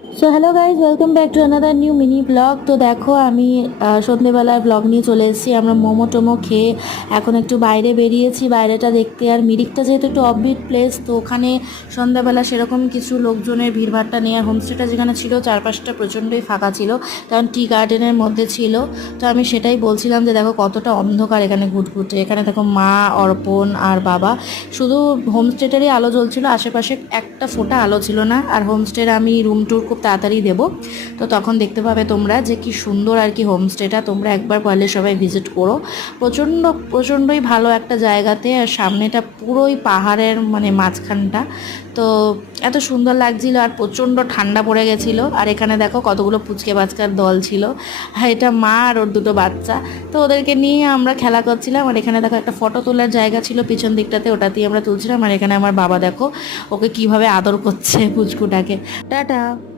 So hello guys, welcome back to another new mini blog. তো দেখো আমি সন্ধেবেলায় ব্লগ নিয়ে চলে এসেছি। আমরা মোমো টোমো খেয়ে এখন একটু বাইরে বেরিয়েছি, বাইরেটা দেখতে। আর মিরিকটা যেহেতু একটু অফবিট প্লেস, তো ওখানে সন্ধ্যাবেলা সেরকম কিছু লোকজনের ভিড়ভাড়টা নেই। আর হোমস্টেটা যেখানে ছিল চারপাশটা প্রচণ্ডই ফাঁকা ছিল, কারণ টি গার্ডেনের মধ্যে ছিল। তো আমি সেটাই বলছিলাম যে দেখো কতটা অন্ধকার এখানে ঘুটঘুটে। এখানে দেখো মা, অর্পণ আর বাবা, শুধু হোমস্টেটারই আলো জ্বলছিল, আশেপাশে একটা ফোঁটা আলো ছিল না। আর হোমস্টের আমি রুম ট্যুর খুব তাড়াতাড়ি দেবো, তো তখন দেখতে পাবে তোমরা যে কি সুন্দর আর কি হোমস্টেটা। তোমরা একবার পারলে সবাই ভিজিট করো। প্রচণ্ডই ভালো একটা জায়গাতে, আর সামনেটা পুরোই পাহাড়ের মানে মাঝখানটা। তো এত সুন্দর লাগছিল, আর প্রচণ্ড ঠান্ডা পড়ে গেছিলো। আর এখানে দেখো কতগুলো পুচকে বাচ্চার দল ছিল, আর এটা মা আর ওর দুটো বাচ্চা। তো ওদেরকে নিয়ে আমরা খেলা করছিলাম। আর এখানে দেখো একটা ফটো তোলার জায়গা ছিল পিছন দিকটাতে, ওটাতেই আমরা তুলছিলাম। আর এখানে আমার বাবা দেখো ওকে কিভাবে আদর করছে পুচকুটাকে। টাটা।